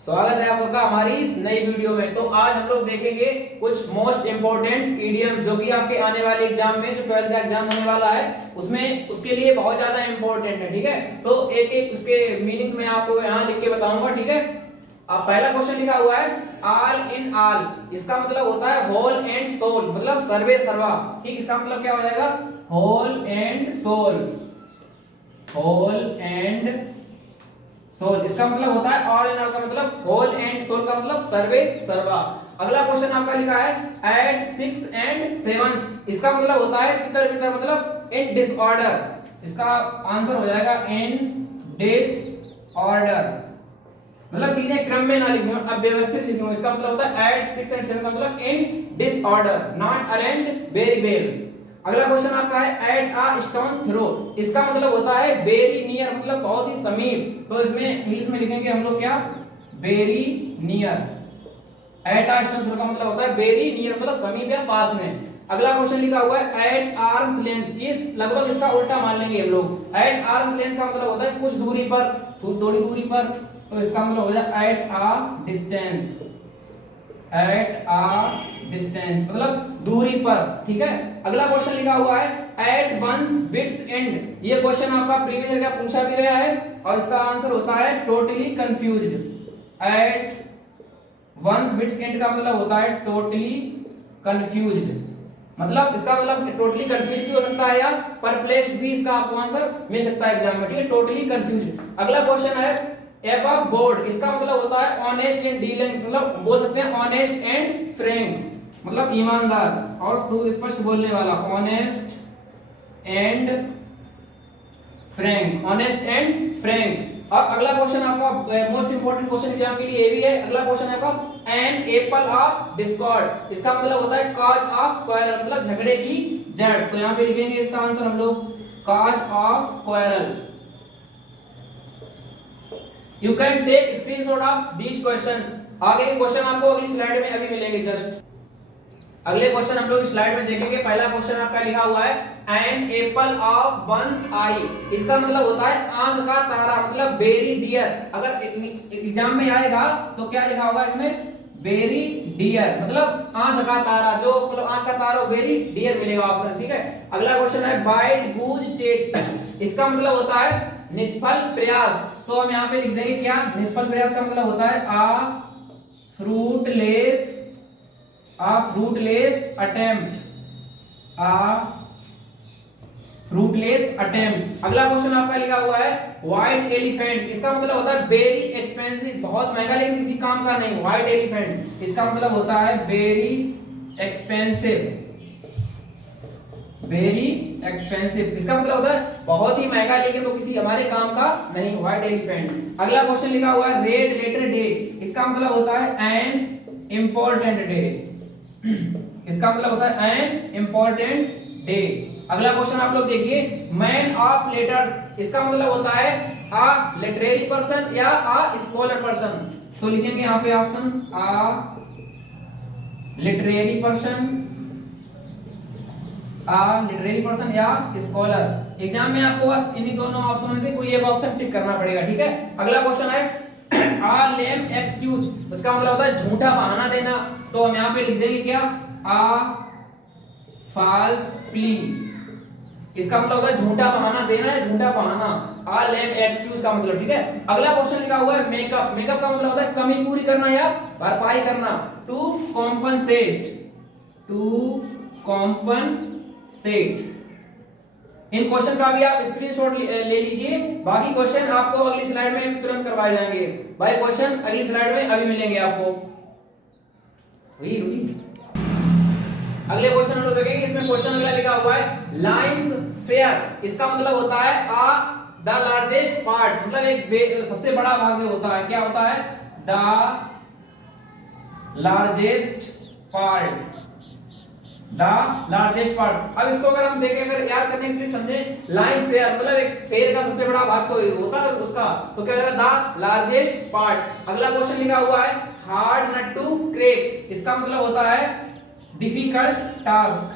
स्वागत है आप सबका हमारी इस नई वीडियो में। तो आज हम लोग देखेंगे कुछ मोस्ट इंपोर्टेंट ईडीएम जो कि आपके आने वाले एग्जाम में जो 12th का एग्जाम होने वाला है उसमें उसके लिए बहुत ज्यादा इंपॉर्टेंट है। ठीक है, तो एक एक उसके मीनिंग्स मैं आपको यहाँ लिख के बताऊंगा। ठीक है, अब पहला क्वेश्चन लिखा हुआ है ऑल इन ऑल, इसका मतलब होता है होल एंड सोल, मतलब सर्वे सर्वा। ठीक, इसका मतलब क्या हो जाएगा? Whole and soul, whole and soul, इसका मतलब होता है ऑल इन ऑल का मतलब होल एंड सोल का मतलब सर्वे सर्वा। अगला क्वेश्चन आपका लिखा है एट सिक्स एंड सेवंथ, इसका मतलब होता है तितर बितर, मतलब इन डिसऑर्डर। इसका आंसर हो जाएगा इन डिसऑर्डर, मतलब चीजें क्रम में ना लिखी हो, अब व्यवस्थित लिखी हो। इसका मतलब होता है एट सिक्स एंड सेवन का मतलब in disorder, not arranged very well. अगला क्वेश्चन आपका है एट अ स्टोन्स थ्रो, इसका मतलब होता है वेरी नियर, मतलब बहुत ही समीप। तो इसमें इंग्लिश में लिखेंगे हम लोग क्या? Very near. At a stone's throw का मतलब होता है वेरी नियर, मतलब समीप या पास में। अगला क्वेश्चन लिखा हुआ है एट आर्म्स लेंथ, ये लगभग इसका उल्टा मान लेंगे हम लोग। एट आर्म्स लेंथ का मतलब होता है कुछ दूरी पर, थोड़ी दूरी पर, तो इसका मतलब हो जाए at a distance, at a distance मतलब दूरी पर। ठीक है, अगला क्वेश्चन लिखा हुआ है एट वंस बिट्स एंड, ये क्वेश्चन आपका प्रीवियस ईयर का पूछा भी गया है और इसका आंसर होता है totally confused. At one's wits end का मतलब होता है टोटली कंफ्यूज्ड, मतलब इसका मतलब टोटली कंफ्यूज भी हो सकता है या परप्लेक्स्ड भी इसका आपको आंसर मिल सकता है एग्जाम में। ठीक है, टोटली कंफ्यूज्ड। अगला क्वेश्चन है एबव बोर्ड, इसका मतलब होता है ऑनेस्ट एंड डीलिंग, मतलब बोल सकते हैं ऑनेस्ट एंड फ्रैंक, मतलब ईमानदार और सुस्पष्ट बोलने वाला। Honest and Frank, honest and Frank. अब अगला क्वेश्चन आपका मोस्ट इंपोर्टेंट क्वेश्चन एग्जाम के लिए ये भी है। अगला क्वेश्चन है आपका एन एप्पल ऑफ डिस्कॉर्ड, इसका मतलब होता है कॉज ऑफ क्वारल, मतलब झगड़े की जड़। तो यहाँ पे लिखेंगे इसका आंसर हम लोग cause of quarrel. You can take screenshot of these questions. आगे के क्वेश्चन आपको अगली स्लाइड में अभी मिलेंगे जस्ट। अगले क्वेश्चन हम लोग स्लाइड में देखेंगे। पहला क्वेश्चन आपका लिखा हुआ है an apple of one's eye, इसका मतलब होता है आंख का तारा, मतलब वेरी डियर। अगर एग्जाम में आएगा तो क्या लिखा होगा इसमें? वेरी डियर, मतलब आंख का तारा, जो मतलब आंख का तारा वेरी डियर मिलेगा ऑप्शन। ठीक है, अगला क्वेश्चन है बाइट गूज चेक, इसका मतलब होता है निष्फल प्रयास। तो हम यहाँ पे लिख देंगे क्या? निष्फल प्रयास का मतलब होता है fruitless attempt, fruitless attempt। अगला क्वेश्चन आपका लिखा हुआ है व्हाइट एलिफेंट, इसका मतलब होता है वेरी एक्सपेंसिव, बहुत महंगा लेकिन किसी काम का नहीं। व्हाइट एलिफेंट, इसका मतलब होता है वेरी एक्सपेंसिव, वेरी एक्सपेंसिव, इसका मतलब होता है बहुत ही महंगा लेकिन वो किसी हमारे काम का नहीं। White elephant. अगला क्वेश्चन लिखा हुआ है रेड लेटर डे, इसका मतलब होता है एन इंपॉर्टेंट डे, इसका मतलब होता है एन इंपॉर्टेंट डे। अगला क्वेश्चन आप लोग देखिए मैन ऑफ लेटर्स, इसका मतलब होता है अ लिटरेरी पर्सन या अ स्कॉलर पर्सन। तो लिखेंगे यहाँ पे option a literary person, literary person या स्कॉलर। एग्जाम में आपको बस इन्हीं दोनों ऑप्शन में से कोई एक ऑप्शन टिक करना पड़ेगा। ठीक है, अगला क्वेश्चन है आ लेम एक्सक्यूज, उसका मतलब होता है झूठा बहाना देना। तो हम यहाँ पे लिख देंगे क्या? आ फॉल्स प्ली, इसका मतलब होता है झूठा बहाना देना या झूठा बहाना। आ लेम एक्सक्यूज का मतलब। ठीक है, अगला क्वेश्चन लिखा हुआ है मेकअप, मेकअप का मतलब होता है कमी पूरी करना या भरपाई करना। To compensate, to compensate. इन क्वेश्चन का भी आप स्क्रीनशॉट ले लीजिए, बाकी क्वेश्चन आपको अगली स्लाइड में तुरंत करवाए जाएंगे। भाई क्वेश्चन अगली स्लाइड में अभी मिलेंगे आपको। अगले क्वेश्चन हम लोग देखेंगे। इसमें क्वेश्चन अगला लिखा हुआ है लाइंस शेयर, इसका मतलब होता है द लार्जेस्ट पार्ट, मतलब एक सबसे बड़ा भाग होता है। क्या होता है? The largest part, the largest part. अब इसको अगर हम देखें, अगर याद करने के लिए समझे, लाइन शेयर मतलब एक शेयर का सबसे बड़ा भाग तो होता है उसका, तो क्या होगा? The largest part. अगला क्वेश्चन लिखा हुआ है हार्ड नट टू क्रैक, इसका मतलब होता है डिफिकल्ट टास्क,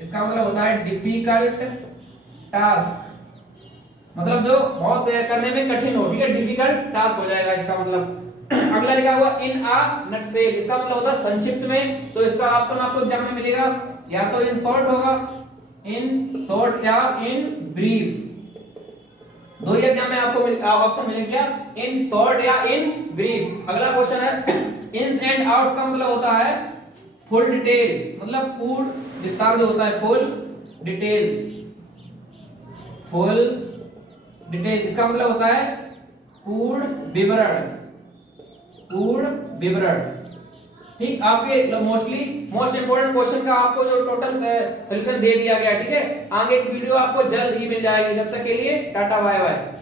इसका मतलब होता है डिफिकल्ट टास्क, मतलब जो बहुत करने में कठिन हो। ठीक है, डिफिकल्ट टास्क हो जाएगा इसका मतलब। अगला लिखा हुआ इन अ नटसेल, इसका मतलब होता है संक्षिप्त में। तो इसका ऑप्शन आपको एग्जाम में मिलेगा, या तो इन शॉर्ट होगा, इन शॉर्ट या इन ब्रीफ। दो ही एग्जाम में आपको ऑप्शन मिलेंगे, क्या इन शॉर्ट या इन ब्रीफ। अगला क्वेश्चन है इन्स एंड आउट्स का मतलब होता है फुल डिटेल, मतलब पूर्ण विस्तार जो होता है, फुल डिटेल्स, फुल डिटेल इसका मतलब होता है पूर्ण विवरण, पूर्ण विवरण। ठीक, आपके मोस्टली मोस्ट इंपोर्टेंट क्वेश्चन का आपको जो टोटल सॉल्यूशन दे दिया गया। ठीक है, आगे एक वीडियो आपको जल्द ही मिल जाएगी, जब तक के लिए टाटा बाय बाय।